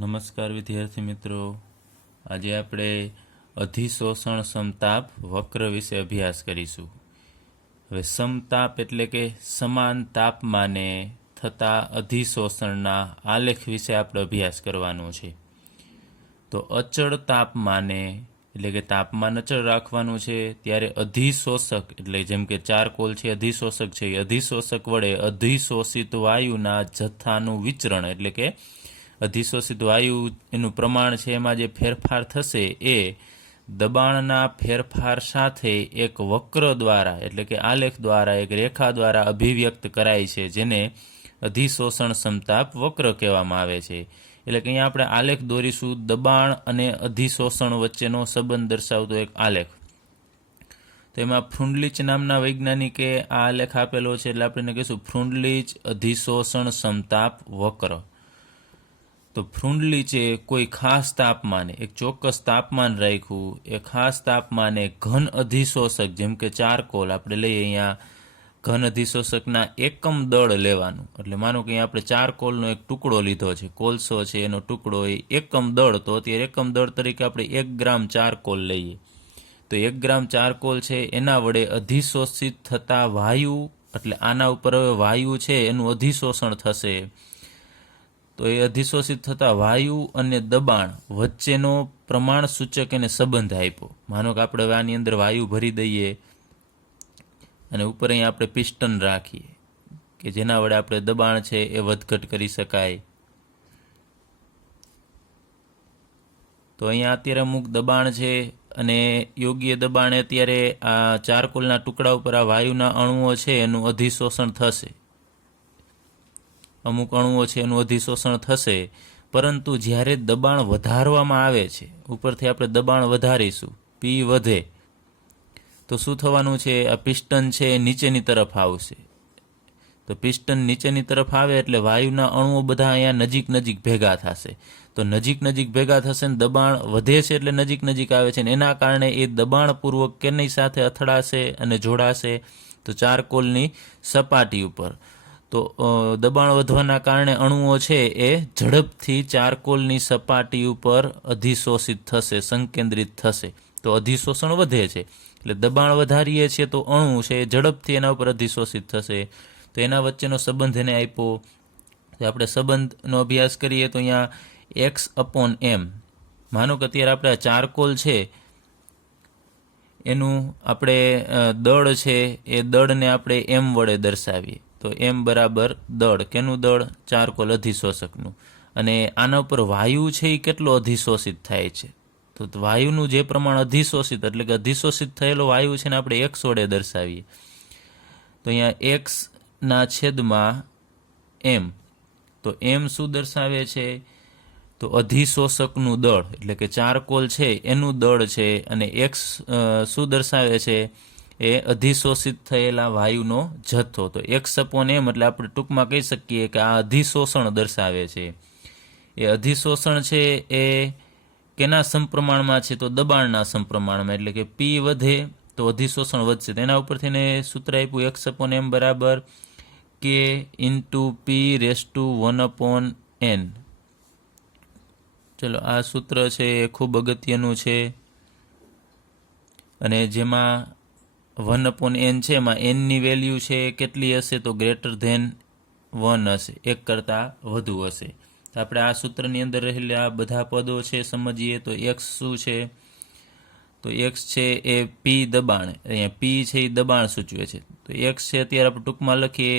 નમસ્કાર વિદ્યાર્થી મિત્રો, આજે આપણે અધિશોષણ સમતાપ વક્ર વિશે અભ્યાસ કરીશું. હવે સમતાપ એટલે કે સમાન તાપમાને થતા અધિશોષણના આલેખ વિશે આપણે અભ્યાસ કરવાનો છે. તો અચળ તાપમાને એટલે કે તાપમાન અચળ રાખવાનું છે ત્યારે અધિશોષક એટલે જેમ કે ચારકોલ છે અધિશોષક છે, એ અધિશોષક વડે અધિશોષિત વાયુના જથ્થાનું વિચરણ એટલે કે અધિશોષિત વાયુ એનું પ્રમાણ છે એમાં જે ફેરફાર થશે એ દબાણના ફેરફાર સાથે એક વક્ર દ્વારા એટલે કે આલેખ દ્વારા એક રેખા દ્વારા અભિવ્યક્ત કરાય છે, જેને અધિશોષણ સમતાપ વક્ર કહેવામાં આવે છે. એટલે કે અહીંયા આપણે આલેખ દોરીશું, દબાણ અને અધિશોષણ વચ્ચેનો સંબંધ દર્શાવતો એક આલેખ. તો એમાં ફ્રુન્ડલીચ નામના વૈજ્ઞાનિકે આ આલેખ આપેલો છે એટલે આપણે કહીશું ફ્રુન્ડલીચ અધિશોષણ સમતાપ વક્ર. તો ફ્રુન્ડલીચે કોઈ ખાસ તાપમાને એક ચોક્કસ તાપમાન રાખ્યું, એ ખાસ તાપમાને ઘન અધિશોષક જેમ કે ચારકોલ આપણે લઈએ, અહીંયા ઘન અધિશોષકના એકમ દળ લેવાનું. એટલે માનો કે અહીંયા આપણે ચારકોલનો એક ટુકડો લીધો છે, કોલસો છે એનો ટુકડો, એ એકમ દળ, તો અત્યારે એકમ દળ તરીકે આપણે 1 ગ્રામ ચારકોલ લઈએ. તો 1 ગ્રામ ચારકોલ છે એના વડે અધિશોષિત થતા વાયુ, એટલે આના ઉપર હવે વાયુ છે એનું અધિશોષણ થશે. તો એ અધિશોષિત થતા વાયુ અને દબાણ વચ્ચેનો પ્રમાણ સૂચક એને સંબંધ આપ્યો. માનો કે આપણે આની અંદર વાયુ ભરી દઈએ અને ઉપર અહીંયા આપણે પિસ્ટન રાખીએ કે જેના વડે આપણે દબાણ છે એ વધઘટ કરી શકાય. તો અહીંયા અત્યારે અમુક દબાણ છે અને યોગ્ય દબાણે અત્યારે આ ચારકોલના ટુકડા ઉપર આ વાયુના અણુઓ છે એનું અધિશોષણ થશે. અમુક અણુઓ છે એનું અધિશોષણ થશે, પરંતુ જ્યારે દબાણ વધારવામાં આવે છે, ઉપરથી આપણે દબાણ વધારીશું, પી વધે તો શું થવાનું છે, આ પિસ્ટન છે એ નીચેની તરફ આવશે. તો પિસ્ટન નીચેની તરફ આવે એટલે વાયુના અણુઓ બધા અહીંયા નજીક નજીક ભેગા થશે. તો નજીક નજીક ભેગા થશે ને દબાણ વધે છે એટલે નજીક નજીક આવે છે, ને એના કારણે એ દબાણપૂર્વક કેની સાથે અથડાશે અને જોડાશે, તો ચારકોલની સપાટી ઉપર. તો દબાણ વધવાના કારણે અણુઓ છે એ ઝડપથી ચારકોલની સપાટી ઉપર અધિશોષિત થશે, સંકેન્દ્રિત થશે. તો અધિશોષણ વધે છે એટલે દબાણ વધારીએ છીએ તો અણુ છે એ ઝડપથી એના ઉપર અધિશોષિત થશે. તો એના વચ્ચેનો સંબંધ એને આપ્યો. તો આપણે સંબંધનો અભ્યાસ કરીએ તો અહીંયા x/m, માનો કે અત્યારે આપણે આ ચારકોલ છે એનું આપણે દળ છે એ દળને આપણે m વડે દર્શાવીએ. તો m બરાબર દળ, કેનું દળ, ચારકોલ અધિશોષકનું. અને આના ઉપર વાયુ છે એ કેટલો અધિશોષિત થાય છે, તો વાયુનું જે પ્રમાણ અધિશોષિત એટલે કે અધિશોષિત થયેલો વાયુ છે ને આપણે x વડે દર્શાવીએ. તો અહીંયા x/m, તો m શું દર્શાવે છે, તો અધિશોષકનું દળ એટલે કે ચારકોલ છે એનું દળ છે, અને x શું દર્શાવે છે, એ અધિશોષિત થયેલા વાયુનો જથ્થો. તો x/m એટલે આપણે ટૂંકમાં કહી શકીએ કે આ અધિશોષણ દર્શાવે છે. એ અધિશોષણ છે એ કેના સમપ્રમાણમાં છે, તો દબાણના સમપ્રમાણમાં. એટલે કે P વધે તો અધિશોષણ વધશે. તેના ઉપરથી એને સૂત્ર આપ્યું x/m બરાબર k × P⁻1/n. ચલો, આ સૂત્ર છે એ ખૂબ અગત્યનું છે, અને જેમાં 1/n છે એમાં nની વેલ્યુ છે કેટલી હશે, તો >1 હશે, 1 કરતાં વધુ હશે. તો આપણે આ સૂત્રની અંદર રહેલા બધા પદો છે સમજીએ. તો x શું છે, તો x છે એ p દબાણ, અહીંયા p છે એ દબાણ સૂચવે છે. તો x છે અત્યારે આપણે ટૂંકમાં લખીએ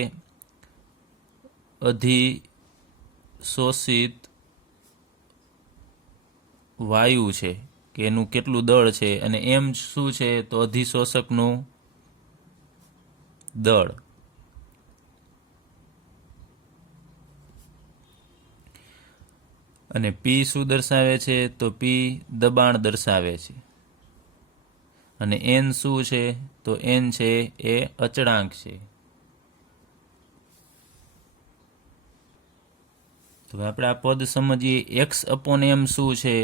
અધિશોષિત વાયુ છે કે એનું કેટલું દળ છે, અને m શું છે, તો અધિશોષકનું દળ. અને P શું દર્શાવે છે, તો P દબાણ દર્શાવે છે. અને n શું છે, તો n છે એ અચળાંક છે. તો આપણે આ પદ સમજીએ. x/m શું છે,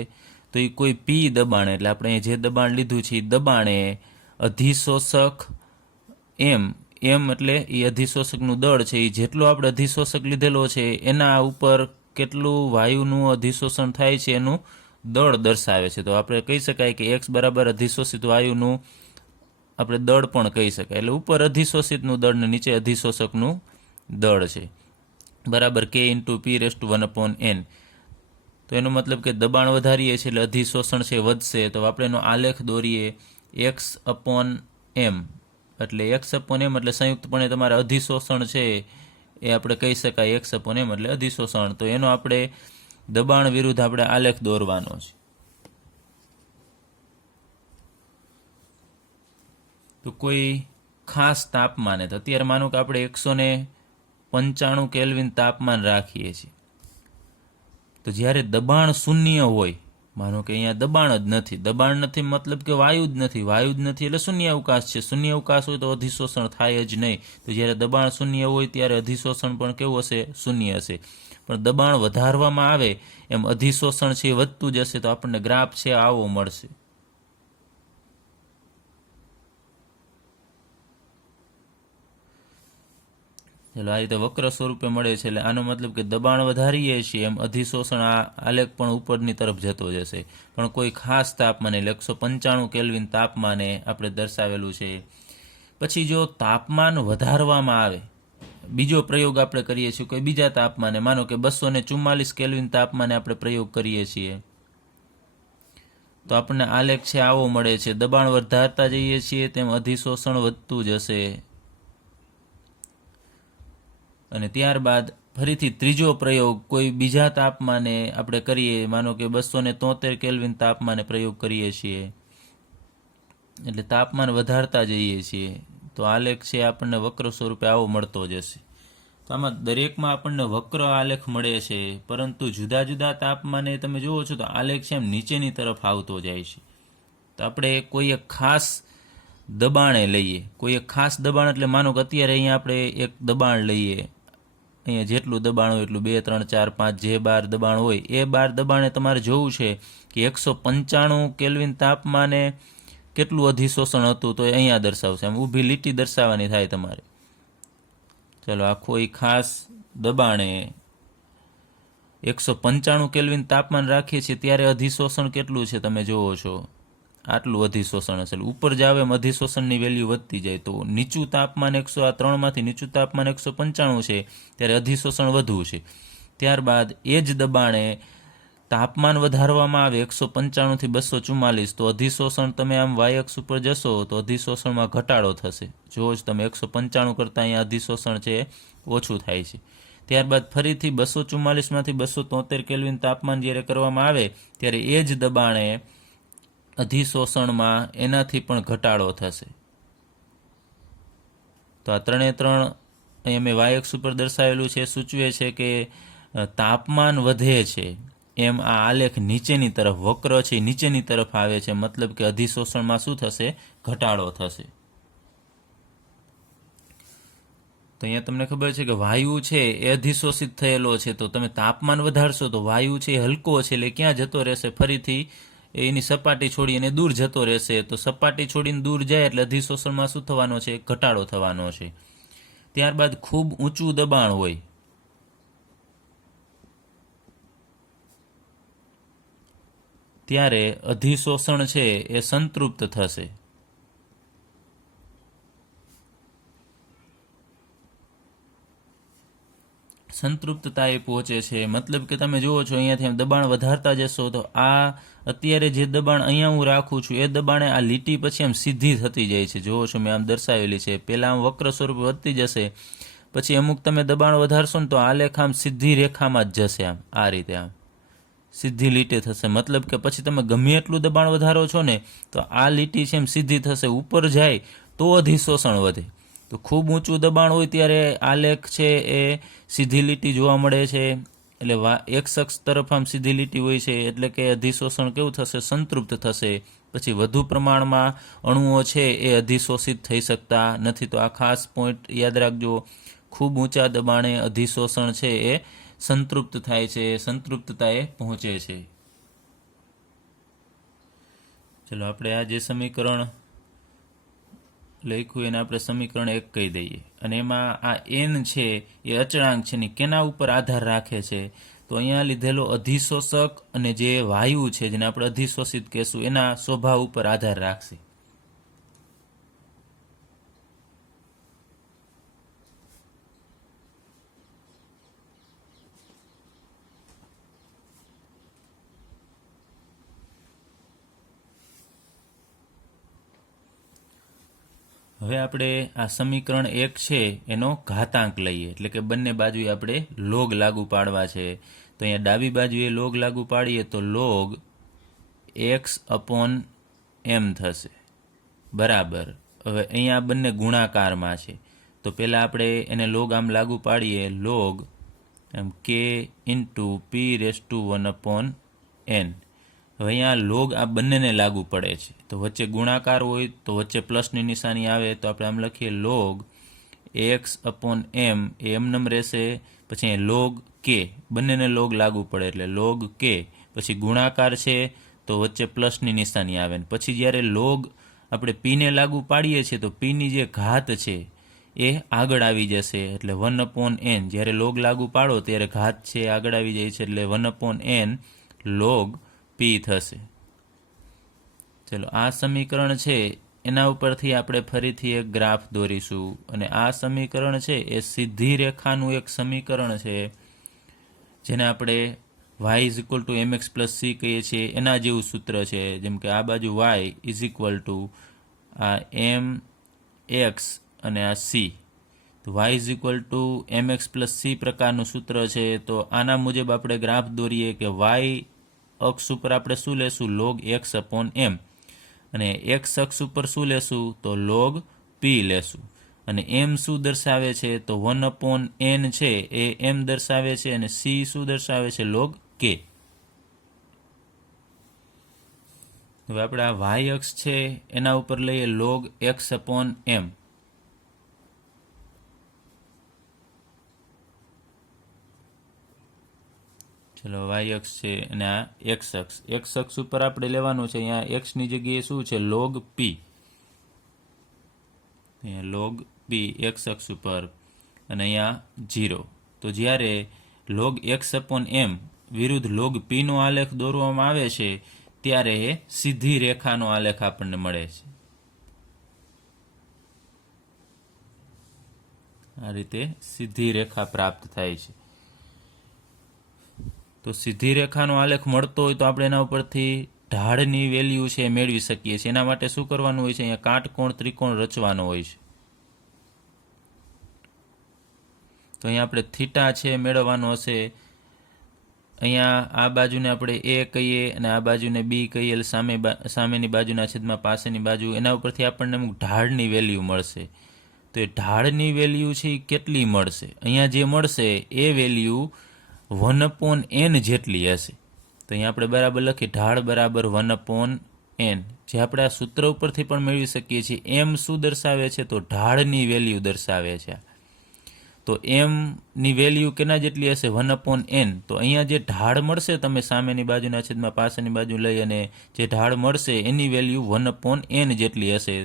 તો એ કોઈ P દબાણ, એટલે આપણે જે દબાણ લીધું છે એ દબાણે અધિશોષક m એટલે એ અધિશોષકનું દળ છે, એ જેટલો આપણે અધિશોષક લીધેલો છે એના ઉપર કેટલું વાયુનું અધિશોષણ થાય છે એનું દળ દર્શાવે છે. તો આપણે કહી શકાય કે x બરાબર અધિશોષિત વાયુનું આપણે દળ પણ કહી શકાય. એટલે ઉપર અધિશોષિતનું દળ ને નીચે અધિશોષકનું દળ છે બરાબર K × P⁻1/n. તો એનો મતલબ કે દબાણ વધારીએ છીએ એટલે અધિશોષણ છે વધશે. તો આપણે એનો આલેખ દોરીએ x/m, એટલે x/m એટલે સંયુક્તપણે તમારે અધિશોષણ છે એ આપણે કહી શકાય x/m એટલે અધિશોષણ. તો એનો આપણે દબાણ વિરુદ્ધ આપણે આલેખ દોરવાનો છે. તો કોઈ ખાસ તાપમાને, તો અત્યારે માનો કે આપણે 195 કેલ્વિન તાપમાન રાખીએ છીએ. તો જ્યારે દબાણ શૂન્ય હોય, માનો કે અહીંયા દબાણ જ નથી, દબાણ નથી મતલબ કે વાયુ જ નથી, વાયુ જ નથી એટલે શૂન્ય અવકાશ છે. શૂન્ય અવકાશ હોય તો અધિશોષણ થાય જ નહીં. તો જ્યારે દબાણ શૂન્ય હોય ત્યારે અધિશોષણ પણ કેવું હશે? શૂન્ય હશે. પણ દબાણ વધારવામાં આવે એમ અધિશોષણ છે એ વધતું જશે. તો આપણને ગ્રાફ છે આવો મળશે. ચલો આ રીતે વક્ર સ્વરૂપે મળે છે. એટલે આનો મતલબ કે દબાણ વધારીએ છીએ એમ અધિશોષણ આ આલેખ પણ ઉપરની તરફ જતો જશે. પણ કોઈ ખાસ તાપમાને એટલે 195 કેલ્વિન તાપમાને આપણે દર્શાવેલું છે. પછી જો તાપમાન વધારવામાં આવે, બીજો પ્રયોગ આપણે કરીએ છીએ કોઈ બીજા તાપમાને, માનો કે 244 કેલ્વિન તાપમાને આપણે પ્રયોગ કરીએ છીએ, તો આપણને આલેખ છે આવો મળે છે. દબાણ વધારતા જઈએ છીએ તેમ અધિશોષણ વધતું જશે. અને ત્યારબાદ ફરીથી ત્રીજો પ્રયોગ કોઈ બીજા તાપમાને આપણે કરીએ, માનો કે 273 કેલ્વિન તાપમાને પ્રયોગ કરીએ છીએ, એટલે તાપમાન વધારતા જઈએ છીએ, તો આલેખ છે આપણને વક્ર સ્વરૂપે આવો મળતો જશે. તો આમાં દરેકમાં આપણને વક્ર આલેખ મળે છે, પરંતુ જુદા જુદા તાપમાને તમે જુઓ છો તો આલેખ છે એમ નીચેની તરફ આવતો જાય છે. તો આપણે કોઈ એક ખાસ દબાણે લઈએ, કોઈ એક ખાસ દબાણ એટલે માનો કે અત્યારે અહીંયા આપણે એક દબાણ લઈએ, અહીંયા જેટલું દબાણ હોય એટલું 2, 3, 4, 5 જે 12 દબાણ હોય એ 12 દબાણે તમારે જોવું છે કે 195 કેલ્વિન તાપમાને કેટલું અધિશોષણ હતું, તો અહીંયા દર્શાવશે. આમ ઊભી લીટી દર્શાવવાની થાય તમારે. ચલો આ કોઈ ખાસ દબાણે 195 કેલ્વિન તાપમાન રાખીએ છીએ ત્યારે અધિશોષણ કેટલું છે તમે જોવો છો, આટલું અધિશોષણ હશે. ઉપર જાવ એમ અધિશોષણની વેલ્યુ વધતી જાય. તો નીચું તાપમાન 103 માંથી નીચું તાપમાન 195 છે ત્યારે અધિશોષણ વધુ છે. ત્યારબાદ એ જ દબાણે તાપમાન વધારવામાં આવે 195 થી 244, તો અધિશોષણ તમે આમ y અક્ષ ઉપર જશો તો અધિશોષણમાં ઘટાડો થશે. જો જ તમે 195 કરતાં અહીંયા અધિશોષણ છે ઓછું થાય છે. ત્યારબાદ ફરીથી 244 માંથી 273 કેલ્વિન તાપમાન જ્યારે કરવામાં આવે ત્યારે એ જ દબાણે અધિશોષણમાં એનાથી પણ ઘટાડો થશે. તો આ ત્રણે ત્રણ અહીંયા મેં y અક્ષ ઉપર દર્શાવેલું છે, સૂચવે છે કે તાપમાન વધે છે એમ આ આલેખ નીચેની તરફ, વક્ર છે નીચેની તરફ આવે છે, મતલબ કે અધિશોષણમાં શું થશે? ઘટાડો થશે. તો અહીંયા તમને ખબર છે કે વાયુ છે એ અધિશોષિત થયેલો છે, તો તમે તાપમાન વધારશો તો વાયુ છે એ હલકો છે એટલે ક્યાં જતો રહેશે? ફરીથી એની સપાટી છોડી અને દૂર જતો રહેશે. તો સપાટી છોડીને દૂર જાય એટલે અધિશોષણમાં શું થવાનો છે? ઘટાડો થવાનો છે. ત્યારબાદ ખૂબ ઊંચું દબાણ હોય, ત્યારે અધિશોષણ છે એ સંતૃપ્ત થશે. સંતૃપ્તતાએ પહોંચે છે, મતલબ કે તમે જુઓ છો અહીંયાથી દબાણ વધારતા જશો તો આ અત્યારે જે દબાણ અહીંયા હું રાખું છું એ દબાણે આ લીટી પછી આમ સીધી થતી જાય છે. જુઓ છો મેં આમ દર્શાવેલી છે. પહેલાં આમ વક્ર સ્વરૂપે વધતી જશે, પછી અમુક તમે દબાણ વધારશો ને તો આલેખ આમ સીધી રેખામાં જ જશે, આમ આ રીતે આમ સીધી લીટી થશે. મતલબ કે પછી તમે ગમે એટલું દબાણ વધારો છો ને તો આ લીટી છે એમ સીધી થશે. ઉપર જાય તો અધિશોષણ વધે. તો ખૂબ ઊંચું દબાણ હોય ત્યારે આલેખ છે એ સીધી લીટી જોવા મળે છે, એટલે એક્સ અક્ષ તરફ આમ સીધી લીટી હોય છે, એટલે કે અધિશોષણ કેવું થશે? સંતૃપ્ત થશે. પછી વધુ પ્રમાણમાં અણુઓ છે એ અધિશોષિત થઈ શકતા નથી. તો આ ખાસ પોઈન્ટ યાદ રાખજો. ખૂબ ઊંચા દબાણે અધિશોષણ છે એ સંતૃપ્ત થાય છે, સંતૃપ્તતાએ પહોંચે છે. ચલો આપણે આ જે સમીકરણ લખ્યું એને આપણે સમીકરણ 1 કહી દઈએ. અને એમાં આ n છે એ અચળાંક છે ને કેના ઉપર આધાર રાખે છે? તો અહીંયા લીધેલો અધિશોષક અને જે વાયુ છે જેને આપણે અધિશોષિત કહેશું એના સ્વભાવ ઉપર આધાર રાખશે. હવે આપણે આ સમીકરણ 1 છે એનો ઘાતાંક લઈએ, એટલે કે બંને બાજુએ આપણે લોગ લાગુ પાડવા છે. તો અહીંયા ડાબી બાજુએ લોગ લાગુ પાડીએ તો લોગ x/m થશે, બરાબર. હવે અહીંયા બંને ગુણાકારમાં છે, તો પહેલાં આપણે એને લોગ આમ લાગુ પાડીએ, લોગ એમ k × p⁻1/n. હવે અહીંયા લોગ આ બંનેને લાગુ પડે છે, તો વચ્ચે ગુણાકાર હોય તો વચ્ચે પ્લસની નિશાની આવે તો આપણે આમ લખીએ લોગ x/m એ એમનેમ રહેશે. પછી અહીં લોગ k, બંનેને લોગ લાગુ પડે એટલે લોગ k, પછી ગુણાકાર છે તો વચ્ચે પ્લસની નિશાની આવે. પછી જ્યારે લોગ આપણે પીને લાગુ પાડીએ છીએ તો પીની જે ઘાત છે એ આગળ આવી જશે, એટલે 1/n. જ્યારે લોગ લાગુ પાડો ત્યારે ઘાત છે આગળ આવી જાય છે, એટલે 1/n લોગ p થશે. ચલો, આ સમીકરણ છે એના ઉપરથી આપણે ફરીથી એક ગ્રાફ દોરીશું, અને આ સમીકરણ છે એ સીધી રેખાનું એક સમીકરણ છે જેને આપણે y = mx + c કહીએ છીએ. એના જેવું સૂત્ર છે, જેમ કે આ બાજુ y = આ mx અને આ c. તો y = mx + c પ્રકારનું સૂત્ર છે. તો આના મુજબ આપણે ગ્રાફ દોરીએ કે y અક્ષ ઉપર આપણે શું લેશું, લોગ x/m, અને x અક્ષ ઉપર શું લેશું તો લોગ p લેશું. અને m શું દર્શાવે છે તો 1/n છે એ m દર્શાવે છે, અને c શું દર્શાવે છે, લોગ k. હવે આપણે આ y અક્ષ છે એના ઉપર લઈએ લોગ x/m. ચલો, y અક્ષ છે અને આ x અક્ષ ઉપર આપણે લેવાનું છે. અહીંયા x ની જગ્યાએ શું છે, લોગ p. અહીંયા લોગ p x અક્ષ ઉપર, અને અહીંયા 0. તો જ્યારે લોગ x/m વિરુદ્ધ લોગ p નો આલેખ દોરવામાં આવે છે ત્યારે એ સીધી રેખાનો આલેખ આપણને મળે છે. આ રીતે સીધી રેખા પ્રાપ્ત થાય છે. તો સીધી રેખાનો આલેખ મળતો હોય તો આપણે એના ઉપરથી ઢાળની વેલ્યુ છે એ મેળવી શકીએ છીએ. એના માટે શું કરવાનું હોય છે, અહીંયા કાટકોણ ત્રિકોણ રચવાનો હોય છે. તો અહીંયા આપણે થીટા છે મેળવવાનો હશે. અહીંયા આ બાજુને આપણે a કહીએ અને આ બાજુને b કહીએ, સામેની બાજુના છેદમાં પાસેની બાજુ, એના ઉપરથી આપણને અમુક ઢાળની વેલ્યુ મળશે. તો એ ઢાળની વેલ્યુ છે એ કેટલી મળશે, અહીંયા જે મળશે એ વેલ્યુ 1/n જેટલી હશે. તો અહીંયા આપણે બરાબર લખીએ, ઢાળ બરાબર 1/n, જે આપણે આ સૂત્ર ઉપરથી પણ મેળવી શકીએ છીએ. m શું દર્શાવે છે તો ઢાળની વેલ્યુ દર્શાવે છે. તો m ની વેલ્યુ કેના જેટલી હશે, 1/n. તો અહીંયા જે ઢાળ મળશે, તમે સામેની બાજુના છેદમાં પાસેની બાજુ લઈ અને જે ઢાળ મળશે એની વેલ્યુ 1/n જેટલી હશે.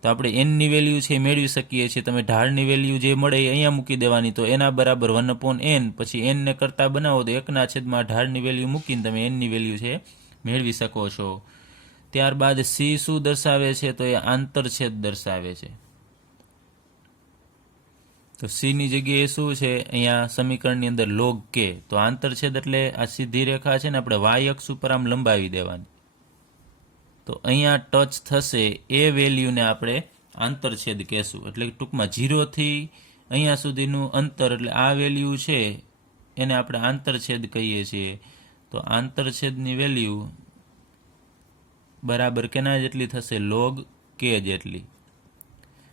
તો આપણે n ની વેલ્યુ છે એ મેળવી શકીએ છીએ. તમે ઢાળની વેલ્યુ જે મળે એ અહીંયા મૂકી દેવાની, તો એના બરાબર 1/n. પછી n ને કરતા બનાવો તો 1/માં ઢાળની વેલ્યુ મૂકીને તમે n ની વેલ્યુ છે મેળવી શકો છો. ત્યારબાદ c શું દર્શાવે છે તો એ આંતરછેદ દર્શાવે છે. તો c ની જગ્યાએ શું છે, અહીંયા સમીકરણની અંદર લોગ k. તો આંતરછેદ એટલે આ સીધી રેખા છે ને આપણે y અક્ષ ઉપર આમ લંબાવી દેવાની. તો અહીંયા ટચ થશે એ વેલ્યુને આપણે આંતરછેદ કહેશું. એટલે ટૂંકમાં 0 થી અહીંયા સુધીનું અંતર, એટલે આ વેલ્યુ છે એને આપણે આંતરછેદ કહીએ છીએ. તો આંતરછેદની વેલ્યુ બરાબર કેના જેટલી થશે, લોગ k જેટલી.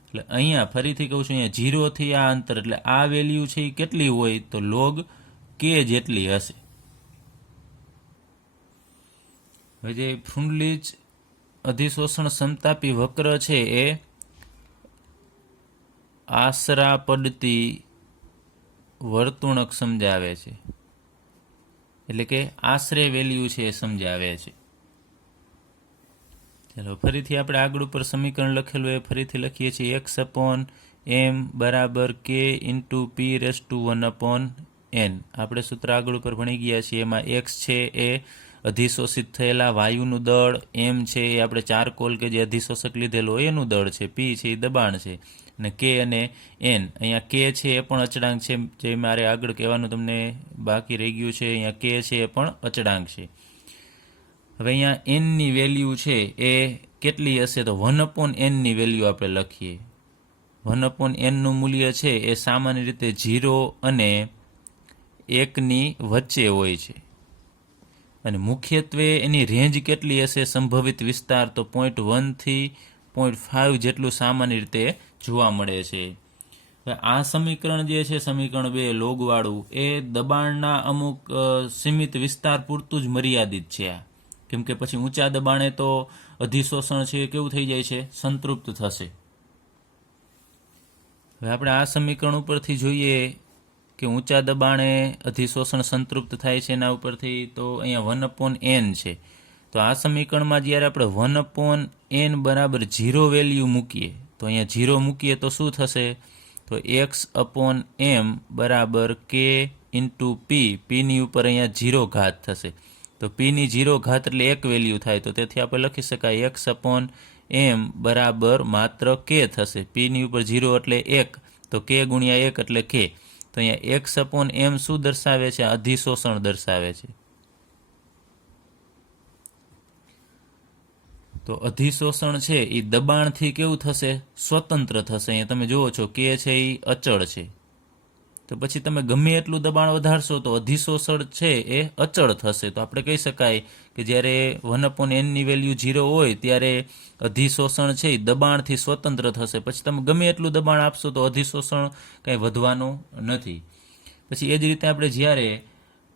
એટલે અહીંયા ફરીથી કહું છું, અહીંયા 0 થી આ અંતર, એટલે આ વેલ્યુ છે એ કેટલી હોય તો લોગ k જેટલી હશે. હવે જે ફ્રુન્ડલીચ અધિશોષણ સમતાપી વક્ર છે એ આશરા પડતી વર્તુણક સમજાવે છે, એટલે કે આશરે વેલ્યુ છે એ સમજાવે છે. ચાલો ફરીથી આપણે આગળ ઉપર સમીકરણ લખેલું એ ફરીથી લખીએ છીએ. x/m બરાબર k × p⁻1/n. એન. આપણે સૂત્ર આગળ ઉપર ભણી ગયા છીએ. એમાં એક્સ છે એ અધિશોષિત થયેલા વાયુનું દળ, એમ છે એ આપણે ચારકોલ કે જે અધિશોષક લીધેલો એનું દળ છે, પી છે એ દબાણ છે, અને કે અને એન. અહીંયા કે છે એ પણ અચળાંક છે, જે મારે આગળ કહેવાનું તમને બાકી રહી ગયું છે. અહીંયા કે છે એ પણ અચળાંક છે. હવે અહીંયા એનની વેલ્યુ છે એ કેટલી હશે? તો 1/n વેલ્યુ આપણે લખીએ. 1/nનું મૂલ્ય છે એ સામાન્ય રીતે 0 અને 1ની વચ્ચે હોય છે, અને મુખ્યત્વે એની રેન્જ કેટલી હશે? સંભવિત વિસ્તાર તો 0.1 થી 0.5 જેટલું સામાન્ય રીતે જોવા મળે છે. આ સમીકરણ જે છે, સમીકરણ 2 લોગવાળું, એ દબાણના અમુક સીમિત વિસ્તાર પૂરતું જ મર્યાદિત છે. કેમ કે પછી ઊંચા દબાણે તો અધિશોષણ છે કેવું થઈ જાય છે? સંતૃપ્ત થશે. હવે આપણે આ સમીકરણ ઉપરથી જોઈએ કે ઊંચા દબાણે અધિશોષણ સંતૃપ્ત થાય છે એના ઉપરથી, તો અહીંયા 1/n છે. તો આ સમીકરણમાં જ્યારે આપણે 1/n બરાબર 0 વેલ્યુ મૂકીએ, તો અહીંયા 0 મૂકીએ તો શું થશે? તો x/m બરાબર k ઇન્ટુ p. પીની ઉપર અહીંયા 0 ઘાત થશે. તો પીની 0 ઘાત એટલે 1 વેલ્યુ થાય, તો તેથી આપણે લખી શકાય x/m બરાબર માત્ર k થશે. પીની ઉપર 0 એટલે 1, તો k ગુણ્યા 1 એટલે k. તો અહીંયા x/m શું દર્શાવે છે? અધિશોષણ દર્શાવે છે. તો અધિશોષણ છે એ દબાણથી કેવું થશે? સ્વતંત્ર થશે. અહીંયા તમે જુઓ છો કે છે એ અચળ છે, તો પછી તમે ગમે એટલું દબાણ વધારશો તો અધિશોષણ છે એ અચળ થશે. તો આપણે કહી શકાય કે જ્યારે 1/n વેલ્યુ 0 હોય ત્યારે અધિશોષણ છે એ દબાણથી સ્વતંત્ર થશે. પછી તમે ગમે એટલું દબાણ આપશો તો અધિશોષણ કંઈ વધવાનું નથી. પછી એ જ રીતે આપણે જ્યારે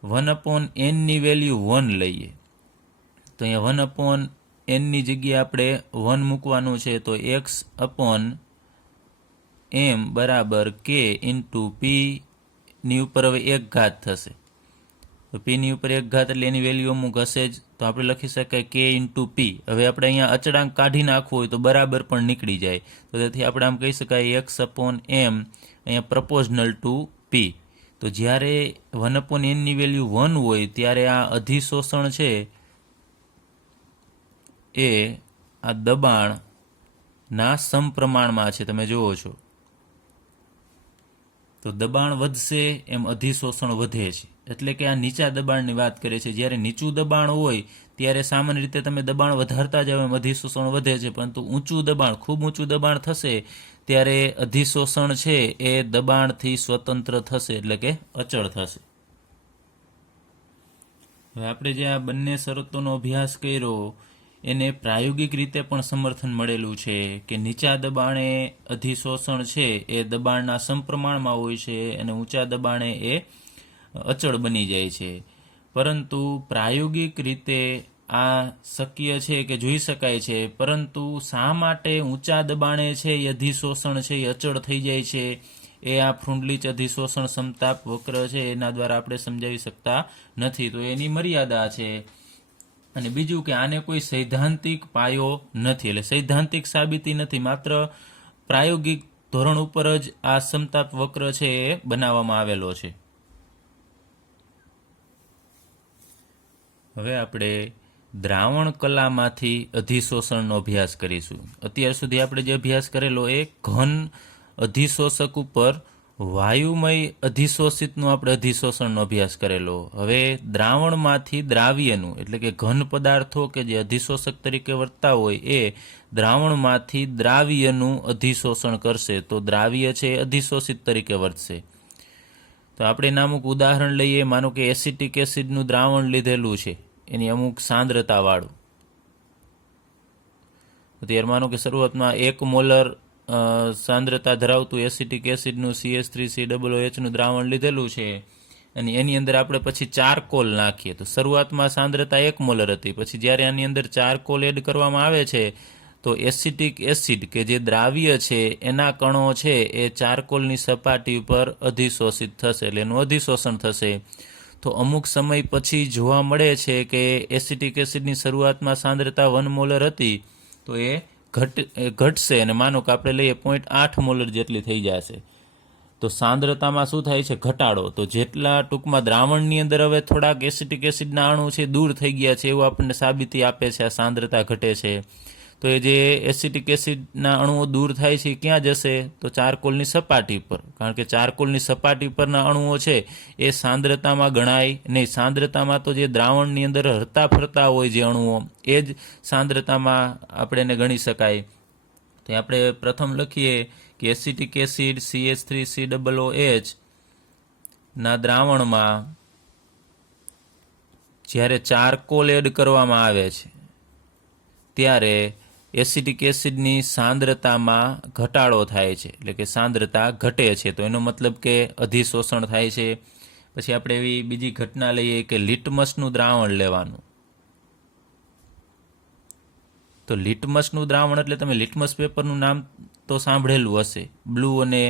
1/n વેલ્યુ 1 લઈએ, તો અહીંયા 1/n જગ્યાએ આપણે 1 મૂકવાનું છે. તો x/m બરાબર k ઇન્ટુ પી ની ઉપર હવે 1 ઘાત થશે. તો પીની ઉપર 1 ઘાત એટલે એની વેલ્યુ અમુક હશે જ, તો આપણે લખી શકાય k ઇન્ટુ પી. હવે આપણે અહીંયા અચળાંક કાઢી નાખવું હોય તો બરાબર પણ નીકળી જાય. તો તેથી આપણે આમ કહી શકાય x/m અહીંયા પ્રપોઝનલ ટુ પી. તો જ્યારે 1/n વેલ્યુ 1 હોય ત્યારે આ અધિશોષણ છે એ આ દબાણના સમપ્રમાણમાં છે. તમે જુઓ છો તો દબાણ વધશે એમ અધિશોષણ વધે છે. એટલે કે આ નીચા દબાણની વાત કરે છે. જ્યારે નીચું દબાણ હોય ત્યારે સામાન્ય રીતે તમે દબાણ વધારતા જાવ એમ અધિશોષણ વધે છે, પરંતુ ઊંચું દબાણ, ખૂબ ઊંચું દબાણ થશે ત્યારે અધિશોષણ છે એ દબાણથી સ્વતંત્ર થશે, એટલે કે અચળ થશે. હવે આપણે જે આ બંને શરતોનો અભ્યાસ કર્યો એને પ્રાયોગિક રીતે પણ સમર્થન મળેલું છે કે નીચા દબાણે અધિશોષણ છે એ દબાણના સમપ્રમાણમાં હોય છે અને ઊંચા દબાણે એ અચળ બની જાય છે. પરંતુ પ્રાયોગિક રીતે આ શક્ય છે કે જોઈ શકાય છે, પરંતુ શા માટે ઊંચા દબાણે છે એ અધિશોષણ છે એ અચળ થઈ જાય છે એ આ ફ્રુન્ડલીચ અધિશોષણ સમતાપ વક્ર છે એના દ્વારા આપણે સમજાવી શકતા નથી. તો એની મર્યાદા છે. અને બીજું કે આને કોઈ સૈદ્ધાંતિક પાયો નથી, એટલે સૈદ્ધાંતિક સાબિતી નથી, માત્ર પ્રાયોગિક ધોરણ ઉપર જ આ સમતાપ વક્ર છે એ બનાવવામાં આવેલો છે. હવે આપણે દ્રાવણ કલામાંથી અધિશોષણનો અભ્યાસ કરીશું. અત્યાર સુધી આપણે જે અભ્યાસ કરેલો એ ઘન અધિશોષક ઉપર વાયુમય અધિશોષિતનું આપણે અધિશોષણનો અભ્યાસ કરેલો. હવે દ્રાવણમાંથી દ્રાવ્યનું, એટલે કે ઘન પદાર્થો કે જે અધિશોષક તરીકે વર્તતા હોય એ દ્રાવણમાંથી દ્રાવ્યનું અધિશોષણ કરશે તો દ્રાવ્ય છે એ અધિશોષિત તરીકે વર્તશે. તો આપણે એના અમુક ઉદાહરણ લઈએ. માનો કે એસિટિક એસિડનું દ્રાવણ લીધેલું છે, એની અમુક સાંદ્રતાવાળું. ત્યારે માનો કે શરૂઆતમાં 1 મોલર સાંદ્રતા ધરાવતું એસિટિક એસિડનું CH3COOHનું દ્રાવણ લીધેલું છે અને એની અંદર આપણે પછી ચારકોલ નાખીએ. તો શરૂઆતમાં સાંદ્રતા 1 મોલર હતી, પછી જ્યારે આની અંદર ચારકોલ એડ કરવામાં આવે છે તો એસિટિક એસિડ કે જે દ્રાવ્ય છે એના કણો છે એ ચારકોલની સપાટી ઉપર અધિશોષિત થશે, એટલે એનું અધિશોષણ થશે. તો અમુક સમય પછી જોવા મળે છે કે એસિટિક એસિડની શરૂઆતમાં સાંદ્રતા 1 મોલર હતી તો એ ઘટશે અને માનો કે આપણે લઈએ 0.8 મોલર જેટલી થઈ જશે. તો સાંદ્રતામાં શું થાય છે? ઘટાડો. તો જેટલા ટૂંકમાં દ્રાવણની અંદર હવે થોડાક એસિટિક એસિડના અણુ છે દૂર થઈ ગયા છે એવું આપણને સાબિતી આપે છે આ સાંદ્રતા ઘટે છે. તો એ જે એસિટિક એસિડના અણુઓ દૂર થાય છે એ ક્યાં જશે? તો ચારકોલની સપાટી પર. કારણ કે ચારકોલની સપાટી પરના અણુઓ છે એ સાંદ્રતામાં ગણાય નહીં. સાંદ્રતામાં તો જે દ્રાવણની અંદર હરતા ફરતા હોય જે અણુઓ એ જ સાંદ્રતામાં આપણે એને ગણી શકાય. તો આપણે પ્રથમ લખીએ કે એસિટિક એસિડ CH3COOH ના દ્રાવણમાં જ્યારે ચારકોલ એડ કરવામાં આવે છે ત્યારે એસિટિક એસિડની સાંદ્રતામાં ઘટાડો થાય છે, એટલે કે સાંદ્રતા ઘટે છે. તો એનો મતલબ કે અધિશોષણ થાય છે. પછી આપણે એવી બીજી ઘટના લઈએ કે લિટમસનું દ્રાવણ લેવાનું. તો લિટમસનું દ્રાવણ એટલે તમે લિટમસ પેપરનું નામ તો સાંભળેલું હશે. બ્લુ અને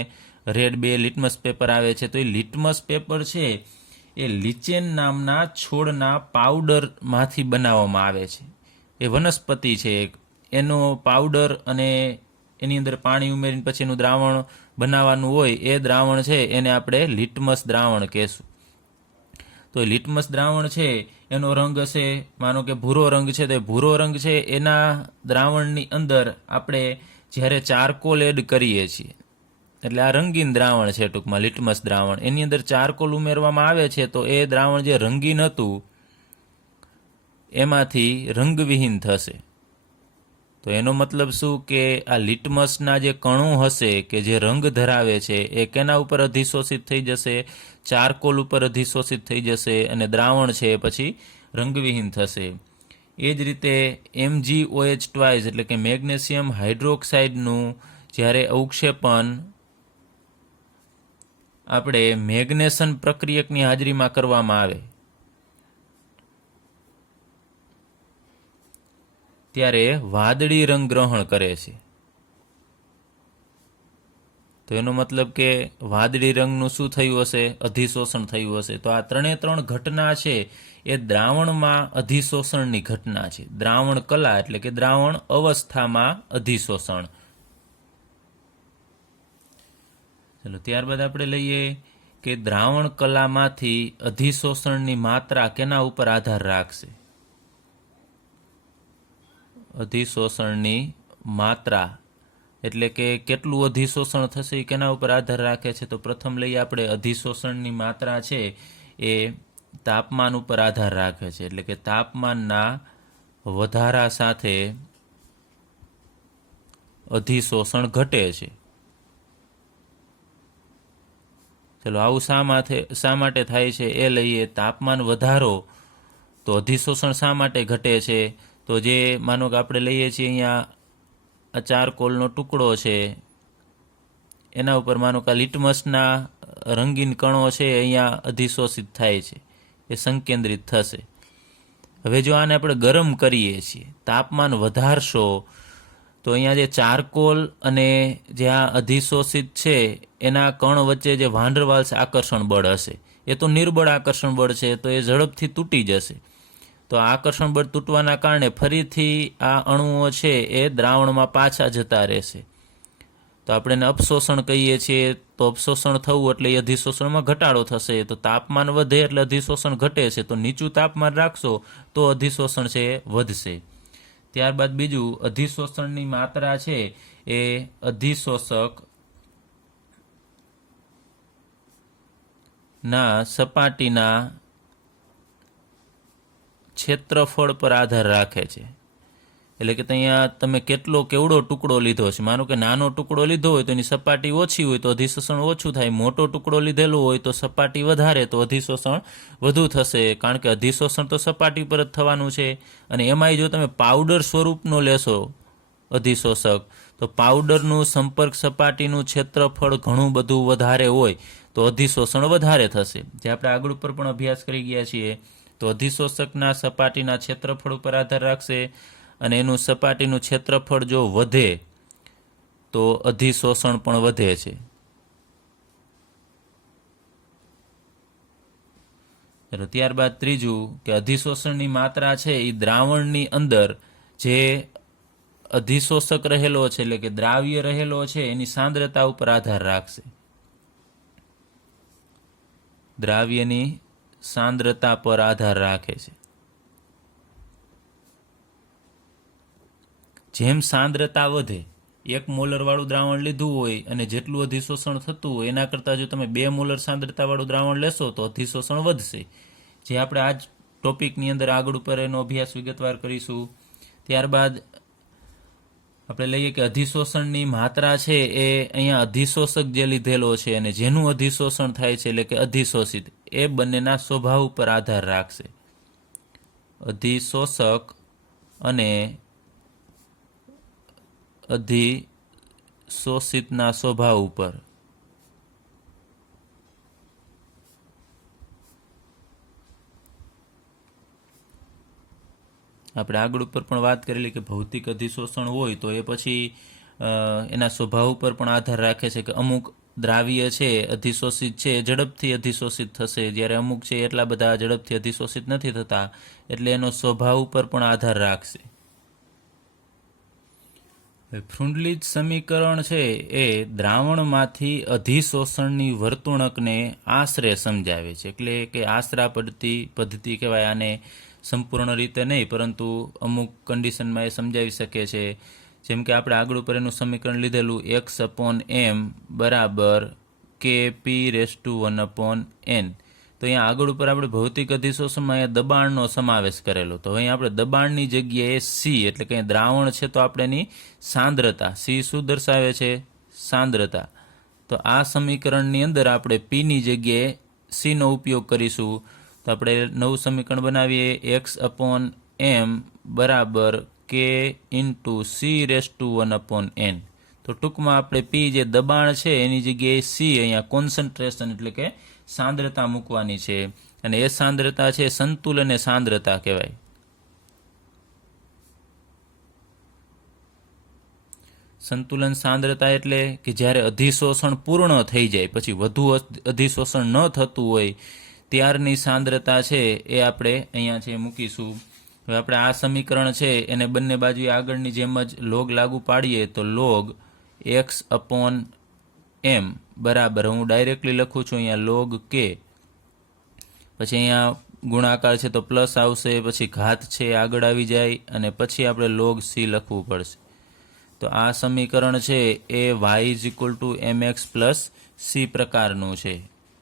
રેડ બે લિટમસ પેપર આવે છે. તો એ લિટમસ પેપર છે એ લિચેન નામના છોડના પાવડરમાંથી બનાવવામાં આવે છે. એ વનસ્પતિ છે એક, એનો પાવડર અને એની અંદર પાણી ઉમેરીને પછી એનું દ્રાવણ બનાવવાનું હોય એ દ્રાવણ છે એને આપણે લિટમસ દ્રાવણ કહેશું. તો એ લિટમસ દ્રાવણ છે એનો રંગ હશે, માનો કે ભૂરો રંગ છે, તો ભૂરો રંગ છે એના દ્રાવણની અંદર આપણે જ્યારે ચારકોલ એડ કરીએ છીએ, એટલે આ રંગીન દ્રાવણ છે ટૂંકમાં લિટમસ દ્રાવણ, એની અંદર ચારકોલ ઉમેરવામાં આવે છે તો એ દ્રાવણ જે રંગીન હતું એમાંથી રંગવિહીન થશે. તો એનો મતલબ શું કે આ લિટમસના જે કણો હશે કે જે રંગ ધરાવે છે એ કેના ઉપર અધિશોષિત થઈ જશે? ચારકોલ ઉપર અધિશોષિત થઈ જશે અને દ્રાવણ છે પછી રંગવિહીન થશે. એ જ રીતે MgOH2 એટલે કે મેગ્નેશિયમ હાઇડ્રોક્સાઇડનું જ્યારે અવક્ષેપણ આપણે મેગ્નેશન પ્રક્રિયકની હાજરીમાં કરવામાં આવે ત્યારે વાદળી રંગ ગ્રહણ કરે છે. તો એનો મતલબ કે વાદળી રંગનું શું થયું હશે? અધિશોષણ થયું હશે. તો આ ત્રણ ઘટના છે એ દ્રાવણમાં અધિશોષણની ઘટના છે. દ્રાવણ કલા એટલે કે દ્રાવણ અવસ્થામાં અધિશોષણ. ચલો ત્યારબાદ આપણે લઈએ કે દ્રાવણ કલામાંથી અધિશોષણની માત્રા કેના ઉપર આધાર રાખશે? અધિશોષણની માત્રા એટલે કે કેટલું અધિશોષણ થશે એ કેના ઉપર આધાર રાખે છે? તો પ્રથમ લઈએ આપણે અધિશોષણની માત્રા છે એ તાપમાન ઉપર આધાર રાખે છે. એટલે કે તાપમાનના વધારા સાથે અધિશોષણ ઘટે છે. ચલો આવું શા માટે થાય છે એ લઈએ. તાપમાન વધારો તો અધિશોષણ શા માટે ઘટે છે? તો જે માનો કે આપણે લઈએ છીએ અહીંયા ચારકોલનો ટુકડો છે એના ઉપર માનો કે લિટમસના રંગીન કણો છે અહીંયા અધિશોષિત થાય છે, એ સંકેન્દ્રિત થશે. હવે જો આને આપણે ગરમ કરીએ છીએ, તાપમાન વધારશો તો અહીંયા જે ચારકોલ અને જે આ અધિશોષિત છે એના કણ વચ્ચે જે વાંડરવાલ્સ આકર્ષણ બળ હશે એ તો નિર્બળ આકર્ષણ બળ છે, તો એ ઝડપથી તૂટી જશે. તો આકર્ષણ બળ તૂટવાના કારણે ફરીથી આ અણુઓ છે એ દ્રાવણમાં પાછા જતા રહેશે. તો આપણે એને અપશોષણ કહીએ છીએ. તો અપશોષણ થવું એટલે એ અધિશોષણમાં ઘટાડો થશે. તો તાપમાન વધે એટલે અધિશોષણ ઘટે છે. તો નીચું તાપમાન રાખશો તો અધિશોષણ છે એ વધશે. ત્યારબાદ બીજું, અધિશોષણની માત્રા છે એ અધિશોષક ના સપાટીના ક્ષેત્રફળ પર આધાર રાખે છે. એટલે કે અહીંયા તમે કેવડો ટુકડો લીધો છે. માનો કે નાનો ટુકડો લીધો હોય તો એની સપાટી ઓછી હોય તો અધિશોષણ ઓછું થાય. મોટો ટુકડો લીધેલો હોય તો સપાટી વધારે તો અધિશોષણ વધુ થશે. કારણ કે અધિશોષણ તો સપાટી પર જ થવાનું છે. અને એમાંય જો તમે પાવડર સ્વરૂપનો લેશો અધિશોષક તો પાવડરનું સંપર્ક સપાટીનું ક્ષેત્રફળ ઘણું બધું વધારે હોય તો અધિશોષણ વધારે થશે. જે આપણે આગળ ઉપર પણ અભ્યાસ કરી ગયા છીએ. તો અધિશોષકના સપાટીના ક્ષેત્રફળ ઉપર આધાર રાખશે અને એનું સપાટીનું ક્ષેત્રફળ જો વધે તો અધિશોષણ પણ વધે છે. ચલો ત્યારબાદ ત્રીજું કે અધિશોષણની માત્રા છે એ દ્રાવણની અંદર જે અધિશોષક રહેલો છે એટલે કે દ્રાવ્ય રહેલો છે એની સાંદ્રતા ઉપર આધાર રાખશે. દ્રાવ્યની સાંદ્રતા પર આધાર રાખે છે. જેમ સાંદ્રતા વધે, 1 મોલરવાળું દ્રાવણ લીધું હોય અને જેટલું અધિશોષણ થતું હોય એના કરતાં જો તમે 2 મોલર સાંદ્રતાવાળું દ્રાવણ લેશો તો અધિશોષણ વધશે. જે આપણે આ જ ટોપિકની અંદર આગળ ઉપર એનો અભ્યાસ વિગતવાર કરીશું. ત્યારબાદ આપણે લઈએ કે અધિશોષણની માત્રા છે એ અહીંયા અધિશોષક જે લીધેલો છે અને જેનું અધિશોષણ થાય છે એટલે કે અધિશોષિત, એ બંનેના સ્વભાવ ઉપર આધાર રાખશે. અધિશોષક અને અધિશોષિતના સ્વભાવ ઉપર. આપણે આગળ ઉપર પણ વાત કરેલી કે ભૌતિક અધિશોષણ હોય તો એ પછી એના સ્વભાવ ઉપર પણ આધાર રાખે છે કે અમુક દ્રાવ્ય છે અધિશોષિત છે ઝડપથી અધિશોષિત થશે, જ્યારે અમુક છે એટલા બધા ઝડપથી અધિશોષિત નથી થતા, એટલે એનો સ્વભાવ ઉપર પણ આધાર રાખશે. ફ્રુન્ડલીજ સમીકરણ છે એ દ્રાવણમાંથી અધિશોષણની વર્તણૂકને આશરે સમજાવે છે, એટલે કે આશરા પદ્ધતિ કહેવાય આને. સંપૂર્ણ રીતે નહીં, પરંતુ અમુક કન્ડિશનમાં એ સમજાવી શકે છે. જેમ કે આપણે આગળ ઉપર એનું સમીકરણ લીધેલું x/m બરાબર Kp⁴ તો અહીંયા આગળ ઉપર આપણે ભૌતિક અધિશોષણમાં અહીંયા દબાણનો સમાવેશ કરેલો. તો અહીંયા આપણે દબાણની જગ્યાએ C, એટલે કે દ્રાવણ છે તો આપણે એની સાંદ્રતા, C શું દર્શાવે છે? સાંદ્રતા. તો આ સમીકરણની અંદર આપણે Pની જગ્યાએ Cનો ઉપયોગ કરીશું. તો આપણે નવું સમીકરણ બનાવીએ x/m બરાબર K×C⁴ તો ટૂંકમાં આપણે P જે દબાણ છે એની જગ્યાએ C અહીંયા કોન્સન્ટ્રેશન એટલે કે સાંદ્રતા મૂકવાની છે, અને એ સાંદ્રતા છે સંતુલન સાંદ્રતા કહેવાય. સંતુલન સાંદ્રતા એટલે કે જ્યારે અધિશોષણ પૂર્ણ થઈ જાય પછી વધુ અધિશોષણ ન થતું હોય ત્યારની સાંદ્રતા છે એ આપણે અહીંયા છે મૂકીશું. હવે આપણે આ સમીકરણ છે એને બંને બાજુએ આગળની જેમ જ લોગ લાગુ પાડીએ તો લોગ x/m બરાબર, હું ડાયરેક્ટલી લખું છું અહીંયા લોગ k, પછી અહીંયા ગુણાકાર છે તો પ્લસ આવશે, પછી ઘાત છે આગળ આવી જાય અને પછી આપણે લોગ c લખવું પડશે. તો આ સમીકરણ છે એ y=mx + c પ્રકારનું છે,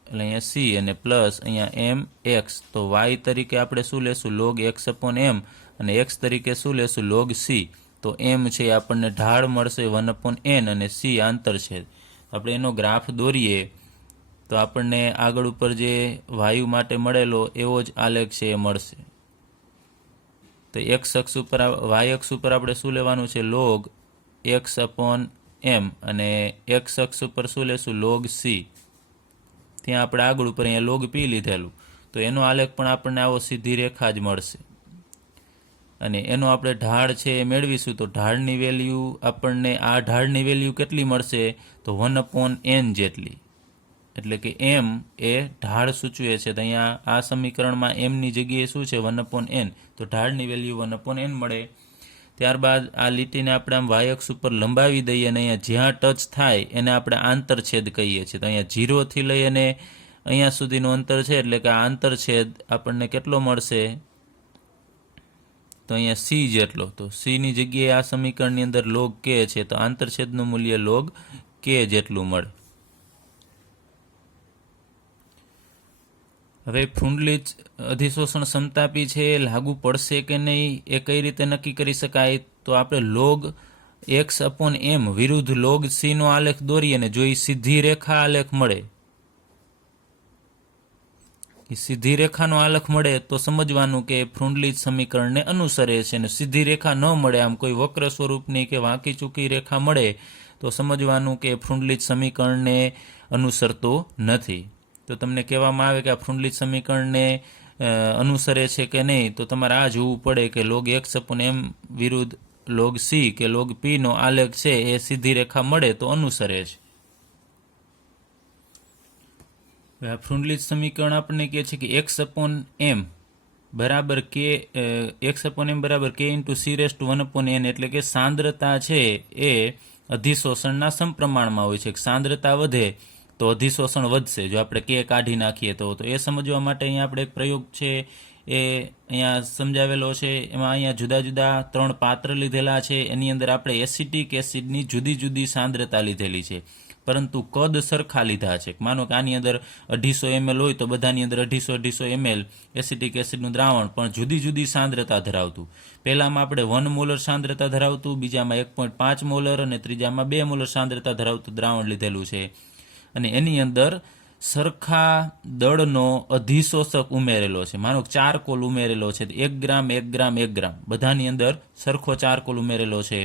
એટલે અહીંયા c અને પ્લસ અહીંયા mx. તો y તરીકે આપણે શું લેશું? લોગ x/m, અને x તરીકે શું લેશું? Log c. તો m છે આપણને ઢાળ મળશે 1/n અને c આંતરછેદ. આપણે એનો ગ્રાફ દોરીએ તો આપણને આગળ ઉપર જે વાયુ માટે મળેલો એવો જ આલેખ છે એ મળશે. તો y અક્ષ ઉપર આપણે શું લેવાનું છે? લોગ x/m, અને x અક્ષ ઉપર શું લેશું? Log c. ત્યાં આપણે આગળ ઉપર અહીંયા લોગ p લીધેલું, તો એનો આલેખ પણ આપણને આવો સીધી રેખા જ મળશે. અને એનો આપણે ઢાળ છે એ મેળવીશું તો ઢાળની વેલ્યુ આપણને આ ઢાળની વેલ્યુ કેટલી મળશે? તો 1/n જેટલી, એટલે કે m એ ઢાળ સૂચવે છે. તો અહીંયા આ સમીકરણમાં mની જગ્યાએ શું છે? 1/n. તો ઢાળની વેલ્યુ 1/n મળે. ત્યારબાદ આ લીટીને આપણે આમ y અક્ષ ઉપર લંબાવી દઈએ અને અહીંયા જ્યાં ટચ થાય એને આપણે આંતરછેદ કહીએ છીએ. તો અહીંયા 0 થી લઈ અને અહીંયા સુધીનું અંતર છે, એટલે કે આ આંતરછેદ આપણને કેટલો મળશે? તો અહીંયા c જેટલો. તો c ની જગ્યાએ આ સમીકરણની અંદર લોગ k છે, તો આંતરછેદનું મૂલ્ય લોગ k જેટલું મળે. હવે ફ્રુન્ડલીજ અધિશોષણ સમતાપી છે એ લાગુ પડશે કે નહીં એ કઈ રીતે નક્કી કરી શકાય? તો આપણે લોગ x/m વિરુદ્ધ લોગ c નો આલેખ દોરીએ અને જો એ સીધી રેખા આલેખ મળે, સીધી રેખાનો આલેખ મળે તો સમજવાનું કે ફ્રુન્ડલીજ સમીકરણને અનુસરે છે, અને સીધી રેખા ન મળે, આમ કોઈ વક્ર સ્વરૂપની કે વાંકી ચૂકી રેખા મળે તો સમજવાનું કે ફ્રુન્ડલીજ સમીકરણને અનુસરતો નથી. તો તમને કહેવામાં આવે કે આ ફ્રુન્ડલીજ સમીકરણને અનુસરે છે કે નહીં, તો તમારે આ જોવું પડે કે લોગ x/m વિરુદ્ધ લોગ c કે લોગ p નો આલેખ છે એ સીધી રેખા મળે તો અનુસરે છે. ફ્રુન્ડલીજ સમીકરણ આપણને કહે છે કે x/m બરાબર k×c⁴ એટલે કે સાંદ્રતા છે એ અધિશોષણના સમપ્રમાણમાં હોય છે. સાંદ્રતા વધે તો અધિશોષણ વધશે. જો આપણે કે કાઢી નાખીએ તો એ સમજવા માટે અહીંયા આપણે એક પ્રયોગ છે એ અહીંયા સમજાવેલો છે. એમાં અહીંયા જુદા જુદા 3 પાત્ર લીધેલા છે. એની અંદર આપણે એસિટિક એસિડની જુદી જુદી સાંદ્રતા લીધેલી છે, પરંતુ કદ સરખા લીધા છે. માનો કે આની અંદર 250 ml હોય તો બધાની અંદર 250 ml એસિટિક એસિડનું દ્રાવણ, પણ જુદી જુદી સાંદ્રતા ધરાવતું. પહેલામાં આપણે 1 મોલર સાંદ્રતા ધરાવતું, બીજામાં 1.5 મોલર અને ત્રીજામાં 2 મોલર સાંદ્રતા ધરાવતું દ્રાવણ લીધેલું છે. અને એની અંદર સરખા દળનો અધિશોષક ઉમેરેલો છે. માનો 4 કોલ ઉમેરેલો છે, 1 ગ્રામ 1 ગ્રામ 1 ગ્રામ બધાની અંદર સરખો 4 કોલ ઉમેરેલો છે.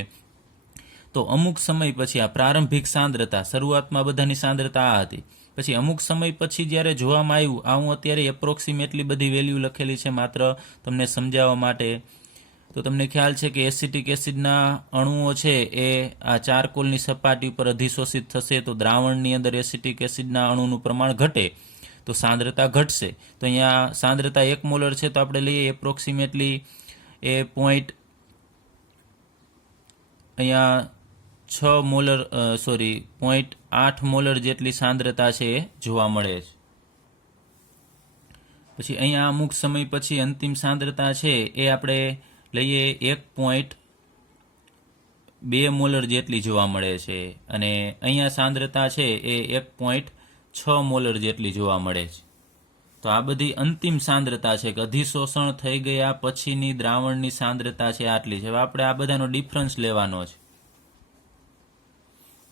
તો અમુક સમય પછી આ પ્રારંભિક સાંદ્રતા, શરૂઆતમાં બધાની સાંદ્રતા આ હતી, પછી અમુક સમય પછી જ્યારે જોવામાં આવ્યું, આ હું અત્યારે એપ્રોક્સિમેટલી બધી વેલ્યુ લખેલી છે માત્ર તમને સમજાવવા માટે. તો તમને ખ્યાલ છે કે એસિટિક એસિડના અણુઓ છે એ આ ચારકોલની સપાટી ઉપર અધિશોષિત થશે, તો દ્રાવણની અંદર એસિટિક એસિડના અણુનું પ્રમાણ ઘટે તો સાંદ્રતા ઘટશે. તો અહીંયા સાંદ્રતા 1 મોલર છે, તો આપણે લઈએ એપ્રોક્સિમેટલી એ અહીંયા 6 મોલર 0.8 મોલર જેટલી સાંદ્રતા છે એ જોવા મળે છે. પછી અહીંયા અમુક સમય પછી અંતિમ સાંદ્રતા છે એ આપણે લઈએ 1.2 મોલર જેટલી જોવા મળે છે, અને અહીંયા સાંદ્રતા છે એ 1.6 મોલર જેટલી જોવા મળે છે. તો આ બધી અંતિમ સાંદ્રતા છે કે અધિશોષણ થઈ ગયા પછીની દ્રાવણની સાંદ્રતા છે આટલી છે. હવે આપણે આ બધાનો ડિફરન્સ લેવાનો છે.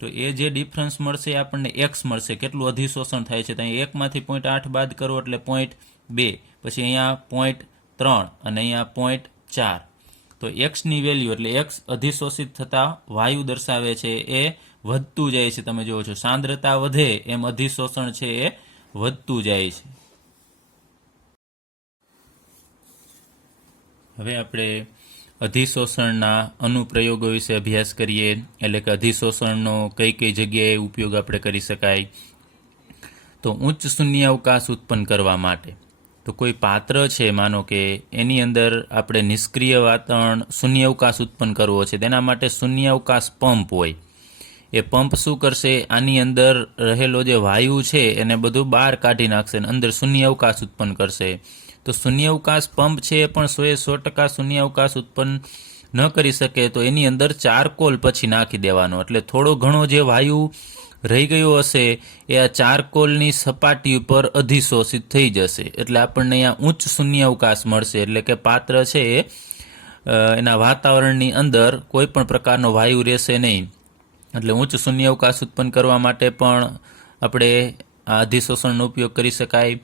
તો એ જે ડિફરન્સ મળશે એ આપણને એક્સ મળશે, કેટલું અધિશોષણ થાય છે. તો અહીંયા 1 માંથી 0.8 બાદ કરો એટલે 0.2, પછી અહીંયા 0.3 અને અહીંયા 0.4. તો એક્સની વેલ્યુ એટલે એક્સ અધિશોષિત થતા વાયુ દર્શાવે છે એ વધતું જાય છે. તમે જુઓ છો સાંદ્રતા વધે એમ અધિશોષણ છે એ વધતું જાય છે. હવે આપણે અધિશોષણના અનુપ્રયોગો વિશે અભ્યાસ કરીએ, એટલે કે અધિશોષણનો કઈ કઈ જગ્યાએ ઉપયોગ આપણે કરી શકાય. તો ઉચ્ચ શૂન્યાવકાશ ઉત્પન્ન કરવા માટે તો કોઈ પાત્ર છે, માનો કે એની અંદર આપણે નિષ્ક્રિય વાતાવરણ શૂન્યાવકાશ ઉત્પન્ન કરવો છે, તેના માટે શૂન્યાવકાશ પંપ હોય. એ પંપ શું કરશે, આની અંદર રહેલો જે વાયુ છે એને બધું બહાર કાઢી નાખશે અને અંદર શૂન્યાવકાશ ઉત્પન્ન કરશે. તો શૂન્યાવકાશ પંપ છે એ પણ 100% શૂન્યાવકાશ ઉત્પન્ન ન કરી શકે, તો એની અંદર ચારકોલ પછી નાખી દેવાનો, એટલે થોડો ઘણો જે વાયુ રહી ગયો હશે એ આ ચારકોલની સપાટી ઉપર અધિશોષિત થઈ જશે, એટલે આપણને અહીંયા ઉચ્ચ શૂન્યાવકાશ મળશે. એટલે કે પાત્ર છે એ એના વાતાવરણની અંદર કોઈ પણ પ્રકારનો વાયુ રહેશે નહીં, એટલે ઉચ્ચ શૂન્યાવકાશ ઉત્પન્ન કરવા માટે પણ આપણે આ અધિશોષણનો ઉપયોગ કરી શકાય.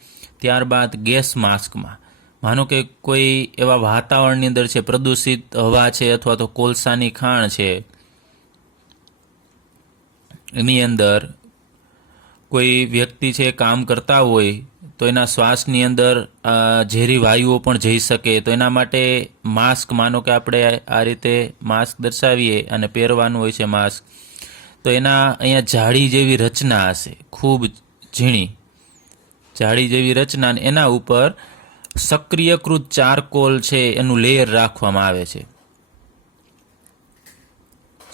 ત્યારબાદ ગેસ માસ્કમાં, માનો કે કોઈ એવા વાતાવરણની અંદર છે, પ્રદૂષિત હવા છે અથવા તો કોલસાની ખાણ છે, એની અંદર કોઈ વ્યક્તિ છે કામ કરતા હોય તો એના શ્વાસની અંદર ઝેરી વાયુઓ પણ જઈ શકે. તો એના માટે માસ્ક, માનો કે આપણે આ રીતે માસ્ક દર્શાવીએ અને પહેરવાનું હોય છે માસ્ક, તો એના અહીંયા જાળી જેવી રચના હશે, ખૂબ ઝીણી જાળી જેવી રચના, એના ઉપર સક્રિયકૃત ચારકોલ છે એનું લેયર રાખવામાં આવે છે.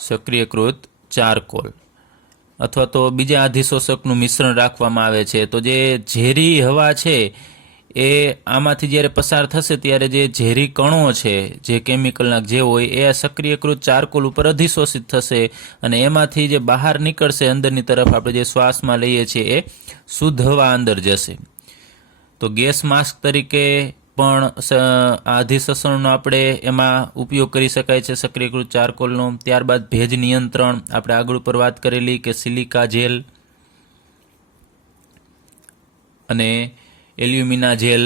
સક્રિયકૃત ચારકોલ અથવા તો બીજા અધિશોષકનું મિશ્રણ રાખવામાં આવે છે. તો જે ઝેરી હવા છે એ આમાંથી જ્યારે પસાર થશે ત્યારે જે ઝેરી કણો છે, જે કેમિકલના જે હોય, એ સક્રિયકૃત ચારકોલ ઉપર અધિશોષિત થશે અને એમાંથી જે બહાર નીકળશે અંદરની તરફ, આપણે જે શ્વાસમાં લઈએ છીએ એ શુદ્ધ હવા અંદર જશે. તો ગેસ માસ્ક તરીકે પણ આ અધિશોષણનો આપણે એમાં ઉપયોગ કરી શકાય છે, સક્રિયકૃત ચારકોલનો. ત્યારબાદ ભેજ નિયંત્રણ, આપણે આગળ ઉપર વાત કરેલી કે સિલિકા જેલ અને એલ્યુમિના જેલ,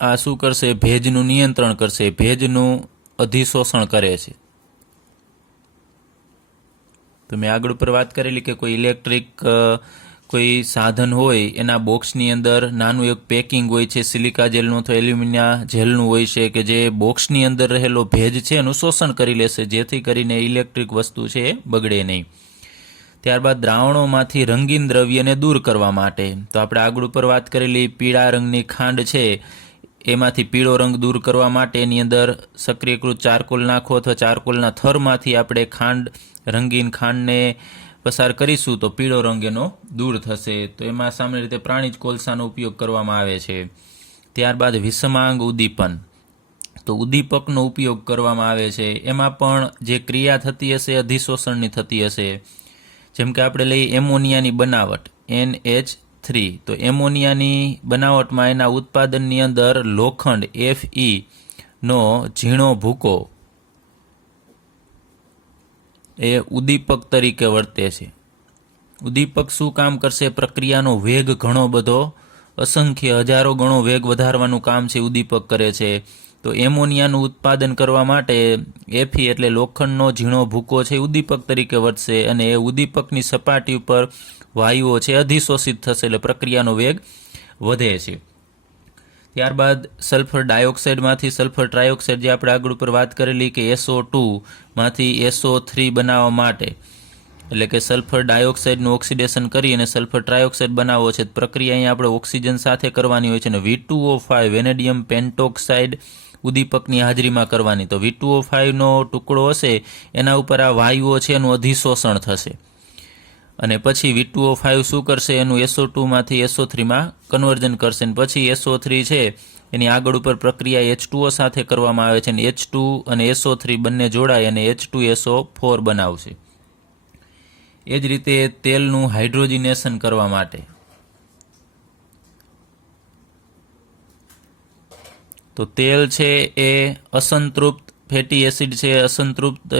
આ શું કરશે, ભેજનું નિયંત્રણ કરશે, ભેજનું અધિશોષણ કરે છે. તો મેં આગળ ઉપર વાત કરેલી કે કોઈ ઇલેક્ટ્રિક કોઈ સાધન હોય એના બોક્સની અંદર નાનું એક પેકિંગ હોય છે, સિલિકા જેલનું અથવા એલ્યુમિનિયા જેલનું હોય છે, કે જે બોક્સની અંદર રહેલો ભેજ છે એનું શોષણ કરી લેશે, જેથી કરીને ઇલેક્ટ્રિક વસ્તુ છે એ બગડે નહીં. ત્યારબાદ દ્રાવણોમાંથી રંગીન દ્રવ્યને દૂર કરવા માટે તો આપણે આગળ ઉપર વાત કરેલી પીળા રંગની ખાંડ છે એમાંથી પીળો રંગ દૂર કરવા માટે એની અંદર સક્રિયકૃત ચારકોલ નાખો અથવા ચારકોલના થરમાંથી આપણે રંગીન ખાંડને પસાર કરીશું તો પીળો રંગ એનો દૂર થશે. તો એમાં સામાન્ય રીતે પ્રાણીજ કોલસાનો ઉપયોગ કરવામાં આવે છે. ત્યારબાદ વિષમાંગ ઉદ્દીપન. તો ઉદ્દીપકનો ઉપયોગ કરવામાં આવે છે. એમાં પણ જે ક્રિયા થતી હશે અધિશોષણની થતી હશે. જેમ કે આપણે લઈએ એમોનિયાની બનાવટ NH3. તો એમોનિયાની બનાવટમાં એના ઉત્પાદનની અંદર લોખંડ Fe નો ઝીણો ભૂકો એ ઉદ્દીપક તરીકે વર્તે છે. ઉદ્દીપક શું કામ કરશે? પ્રક્રિયાનો વેગ ઘણો બધો, અસંખ્ય હજારો ગણો વેગ વધારવાનું કામ છે ઉદ્દીપક કરે છે. તો એમોનિયાનું ઉત્પાદન કરવા માટે Fe એટલે લોખંડનો ઝીણો ભૂકો છે ઉદ્દીપક તરીકે વર્તશે અને એ ઉદ્દીપકની સપાટી ઉપર વાયુઓ છે અધિશોષિત થશે એટલે પ્રક્રિયાનો વેગ વધે છે. ત્યારબાદ સલ્ફર ડાયોક્સાઇડમાંથી સલ્ફર ટ્રાયોક્સાઇડ જે આપણે આગળ ઉપર વાત કરેલી કે SO2 માંથી SO3 બનાવવા માટે એટલે કે સલ્ફર ડાયોક્સાઇડનું ઓક્સિડેશન કરી અને સલ્ફર ટ્રાયોક્સાઇડ બનાવવો છે. પ્રક્રિયા અહીંયા આપણે ઓક્સિજન સાથે કરવાની હોય છે અને V2O5 વેનેડિયમ પેન્ટોક્સાઇડ ઉદ્દીપકની હાજરીમાં કરવાની. તો V2O5 નો ટુકડો હશે એના ઉપર આ વાયુઓ છે એનું અધિશોષણ થશે અને પછી V2O5 શું કરશે? એનું SO2 માંથી SO3 માં કન્વર્ઝન કરશે અને પછી SO3 છે એની આગળ ઉપર પ્રક્રિયા H2O સાથે કરવામાં આવે છે અને H2 અને SO3 બંને જોડાય અને H2SO4 બનાવશે. એ જ રીતે તેલનું હાઇડ્રોજિનેશન કરવા માટે તો તેલ છે એ અસંતૃપ્ત ફેટી એસિડ છે. અસંતૃપ્ત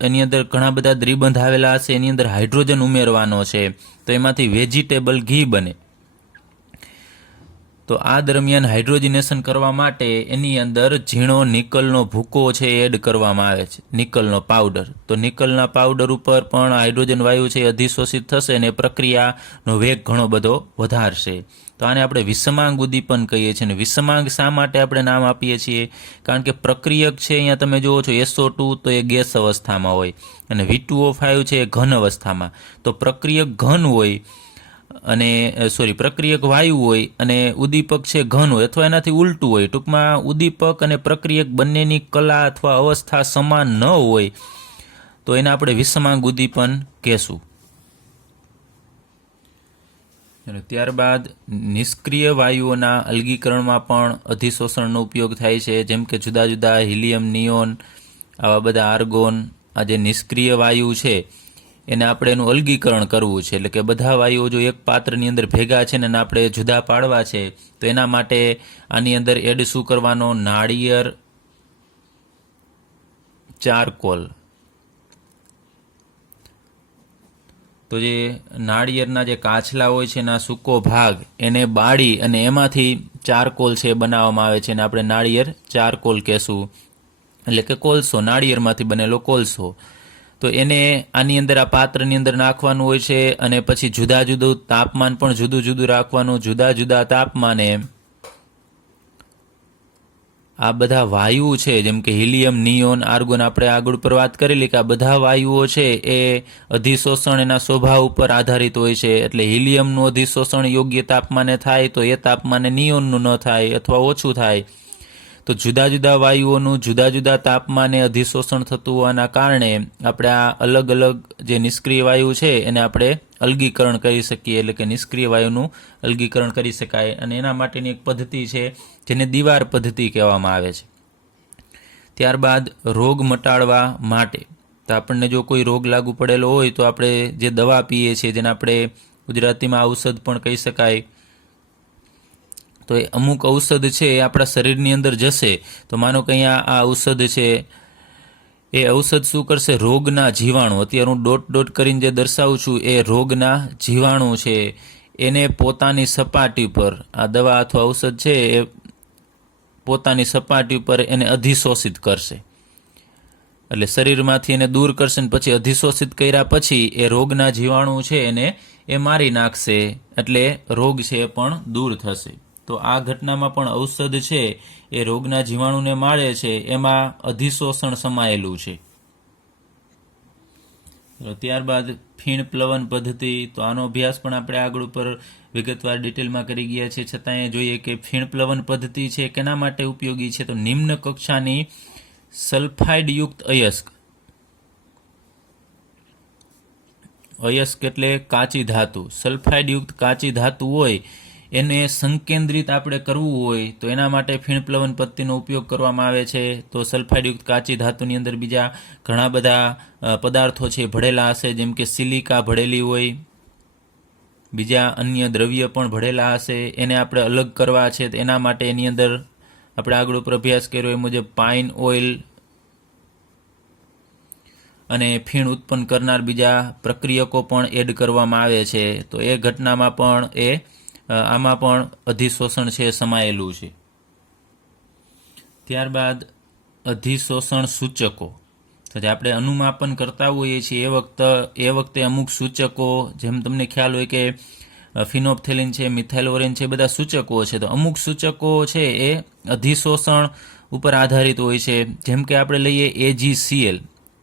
એની અંદર ઘણા બધા દ્વિબંધ આવેલા હશે, એની અંદર હાઇડ્રોજન ઉમેરવાનો છે તો એમાંથી વેજીટેબલ ઘી બને. તો આ દરમિયાન હાઇડ્રોજિનેશન કરવા માટે એની અંદર ઝીણો નિકલનો ભૂકો છે એડ કરવામાં આવે છે, નિકલનો પાવડર. તો નિકલના પાવડર ઉપર પણ હાઇડ્રોજન વાયુ છે અધિશોષિત થશે અને પ્રક્રિયાનો વેગ ઘણો બધો વધારશે. તો આને આપણે વિષમાંગ ઉદ્દીપન કહીએ છીએ. અને વિષમાંગ શા માટે આપણે નામ આપીએ છીએ? કારણ કે પ્રક્રિયક છે અહીંયા તમે જુઓ છો SO2 તો એ ગેસ અવસ્થામાં હોય અને V2O5 છે એ ઘન અવસ્થામાં. તો પ્રક્રિયક ઘન હોય અને પ્રક્રિયક વાયુ હોય અને ઉદ્દીપક છે ઘન હોય અથવા એનાથી ઉલટું હોય. ટૂંકમાં ઉદ્દીપક અને પ્રક્રિયક બંનેની કલા અથવા અવસ્થા સમાન ન હોય તો એને આપણે વિષમાંગ ઉદ્દીપન કહેશું. અને ત્યારબાદ નિષ્ક્રિય વાયુઓના અલગીકરણમાં પણ અધિશોષણનો ઉપયોગ થાય છે. જેમ કે જુદા જુદા હિલિયમ, નિયોન, આવા બધા આર્ગોન, આ જે નિષ્ક્રિય વાયુ છે એને આપણે એનું અલગીકરણ કરવું છે. એટલે કે બધા વાયુઓ જો એક પાત્રની અંદર ભેગા છે ને આપણે જુદા પાડવા છે તો એના માટે આની અંદર એડ શું કરવાનો? નાળિયેર ચારકોલ. તો જે નાળિયેરના જે કાછલા હોય છે એના સૂકો ભાગ એને બાળી અને એમાંથી ચારકોલ છે બનાવવામાં આવે છે અને આપણે નાળિયેર ચારકોલ કહેશું. એટલે કે કોલસો, નાળિયેરમાંથી બનેલો કોલસો. તો એને આની અંદર આ પાત્રની અંદર નાખવાનું હોય છે અને પછી જુદા જુદું તાપમાન પણ જુદું જુદું રાખવાનું. જુદા જુદા તાપમાને આ બધા વાયુ છે જેમ કે હિલિયમ, નિયોન, આર્ગોન આપણે આગળ ઉપર વાત કરેલી કે આ બધા વાયુઓ છે એ અધિશોષણ એના સ્વભાવ ઉપર આધારિત હોય છે. એટલે હિલિયમનું અધિશોષણ યોગ્ય તાપમાને થાય તો એ તાપમાને નિયોનનું ન થાય અથવા ઓછું થાય. તો જુદા જુદા વાયુઓનું જુદા જુદા તાપમાને અધિશોષણ થતું હોવાના કારણે આપણે આ અલગ અલગ જે નિષ્ક્રિય વાયુ છે એને આપણે અલગીકરણ કરી શકીએ. એટલે કે નિષ્ક્રિય વાયુનું અલગીકરણ કરી શકાય અને એના માટેની એક પદ્ધતિ છે જેને દીવાર પદ્ધતિ કહેવામાં આવે છે. ત્યારબાદ રોગ મટાડવા માટે તો આપણને જો કોઈ રોગ લાગુ પડેલો હોય તો આપણે જે દવા પીએ છીએ જેને આપણે ગુજરાતીમાં ઔષધ પણ કહી શકાય. તો એ અમુક ઔષધ છે એ આપણા શરીરની અંદર જશે તો માનો કે અહીંયા આ ઔષધ છે એ ઔષધ શું કરશે? રોગના જીવાણુ, અત્યારે હું ડોટ કરીને જે દર્શાવું છું એ રોગના જીવાણુ છે એને પોતાની સપાટી પર આ દવા અથવા ઔષધ છે એ પોતાની સપાટી ઉપર એને અધિશોષિત કરશે. એટલે શરીરમાંથી એને દૂર કરશે ને પછી અધિશોષિત કર્યા પછી એ રોગના જીવાણુ છે એને એ મારી નાખશે એટલે રોગ છે એ પણ દૂર થશે. તો આ ઘટનામાં પણ ઔષધ છે એ રોગના જીવાણુને મારે છે, એમાં અધિશોષણ સમાયેલું છે. ત્યારબાદ ફીણ પ્લવન પદ્ધતિ, તો આનો અભ્યાસ પણ આપણે આગળ ઉપર વિગતવાર ડિટેલમાં કરી ગયા છે. છતાં એ જોઈએ કે ફીણ પ્લવન પદ્ધતિ છે કેના માટે ઉપયોગી છે, તો નિમ્ન કક્ષાની સલ્ફાઇડયુક્ત અયસ્ક, અયસ્ક એટલે કાચી ધાતુ, સલ્ફાઇડયુક્ત કાચી ધાતુ હોય એને સંકેન્દ્રિત આપણે કરવું હોય તો એના માટે ફીણ પ્લવન પદ્ધતિનો ઉપયોગ કરવામાં આવે છે. તો સલ્ફાઇડયુક્ત કાચી ધાતુની અંદર બીજા ઘણા બધા પદાર્થો છે ભળેલા હશે, જેમ કે સિલિકા ભળેલી હોય, બીજા અન્ય દ્રવ્ય પણ ભળેલા હશે, એને આપણે અલગ કરવા છે. એના માટે એની અંદર આપણે આગળ ઉપર અભ્યાસ કર્યો એ મુજબ પાઇન ઓઇલ અને ફીણ ઉત્પન્ન કરનાર બીજા પ્રક્રિયકો પણ એડ કરવામાં આવે છે. તો એ ઘટનામાં પણ આમાં પણ અધિશોષણ છે સમાયેલું છે. ત્યારબાદ અધિશોષણ સૂચકો, તો આપણે અનુમાપન કરતા હોઈએ છીએ એ વખતે અમુક સૂચકો, જેમ તમને ખ્યાલ હોય કે ફિનોપ્થેલિન છે, મિથાઇલોરેન છે, બધા સૂચકો છે. તો અમુક સૂચકો છે એ અધિશોષણ ઉપર આધારિત હોય છે. જેમ કે આપણે લઈએ AgCl,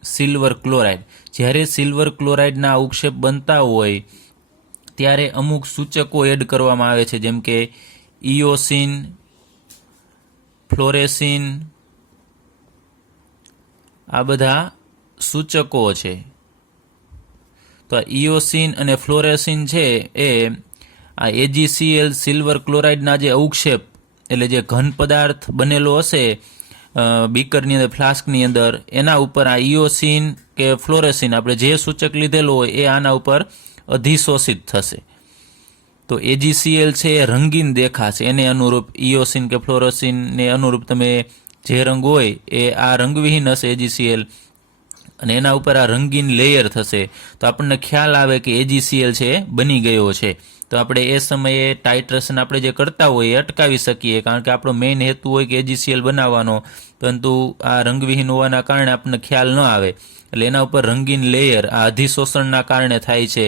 સિલ્વર ક્લોરાઇડ. જ્યારે સિલ્વર ક્લોરાઇડના ઉક્ષેપ બનતા હોય ત્યારે અમુક સૂચકો એડ કરવામાં આવે છે, જેમ કે ઇયોસિન, ફ્લોરેસિન, આ બધા સૂચકો છે. તો આ ઇયોસિન અને ફ્લોરેસિન છે એ આ AgCl સિલ્વર ક્લોરાઇડના જે અવક્ષેપ એટલે જે ઘન પદાર્થ બનેલો હશે બીકરની અંદર, ફ્લાસ્કની અંદર, એના ઉપર આ ઇયોસિન કે ફ્લોરેસિન આપણે જે સૂચક લીધેલો હોય એ આના ઉપર અધિશોષિત થશે. તો AgCl છે એ રંગીન દેખાશે, એને અનુરૂપ ઇયોસિન કે ફ્લોરેસિનને અનુરૂપ તમે જે રંગ હોય એ આ રંગવિહીન હશે AgCl, અને એના ઉપર આ રંગીન લેયર થશે. તો આપણને ખ્યાલ આવે કે AgCl છે એ બની ગયો છે. તો આપણે એ સમયે ટાઇટ્રેશન આપણે જે કરતા હોય એ અટકાવી શકીએ, કારણ કે આપણો મેઇન હેતુ હોય કે AgCl બનાવવાનો, પરંતુ આ રંગવિહીન હોવાના કારણે આપણને ખ્યાલ ન આવે. એટલે એના ઉપર રંગીન લેયર આ અધિશોષણના કારણે થાય છે.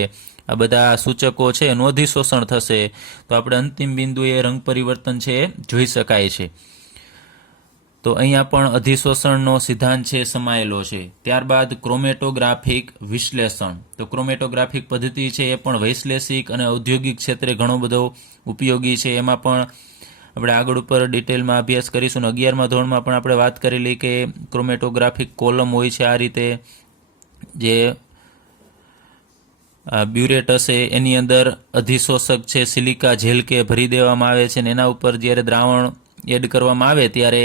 આ બધા સૂચકો છે એનું અધિશોષણ થશે, તો આપણે અંતિમ બિંદુએ રંગ પરિવર્તન છે એ જોઈ શકાય છે. તો અહીંયા પણ અધિશોષણનો સિદ્ધાંત છે સમાયેલો છે. ત્યારબાદ ક્રોમેટોગ્રાફિક વિશ્લેષણ, તો ક્રોમેટોગ્રાફિક પદ્ધતિ છે એ પણ વૈશ્લેષિક અને ઔદ્યોગિક ક્ષેત્રે ઘણો બધો ઉપયોગી છે. એમાં પણ આપણે આગળ ઉપર ડિટેલમાં અભ્યાસ કરીશું. 11મા ધોરણમાં પણ આપણે વાત કરેલી કે ક્રોમેટોગ્રાફિક કોલમ હોય છે આ રીતે, જે બ્યુરેટ હશે એની અંદર અધિશોષક છે સિલિકા જેલ કે ભરી દેવામાં આવે છે, અને એના ઉપર જ્યારે દ્રાવણ એડ કરવામાં આવે ત્યારે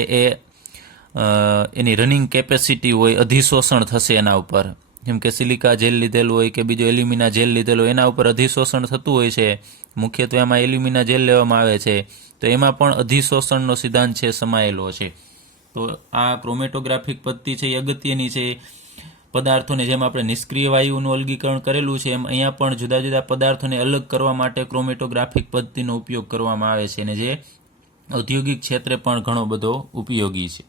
એની રનિંગ કેપેસિટી હોય, અધિશોષણ થશે એના ઉપર. જેમ કે સિલિકા જેલ લીધેલું હોય કે બીજો એલ્યુમિના જેલ લીધેલો હોય, એના ઉપર અધિશોષણ થતું હોય છે. મુખ્યત્વે આમાં એલ્યુમિના જેલ લેવામાં આવે છે, તો એમાં પણ અધિશોષણનો સિદ્ધાંત છે સમાયેલો છે. તો આ ક્રોમેટોગ્રાફિક પદ્ધતિ છે એ અગત્યની છે. પદાર્થોને જેમ આપણે નિષ્ક્રિય વાયુઓનું અલગીકરણ કરેલું છે, એમ અહીંયા પણ જુદા જુદા પદાર્થોને અલગ કરવા માટે ક્રોમેટોગ્રાફિક પદ્ધતિનો ઉપયોગ કરવામાં આવે છે, અને જે ઔદ્યોગિક ક્ષેત્રે પણ ઘણો બધો ઉપયોગી છે.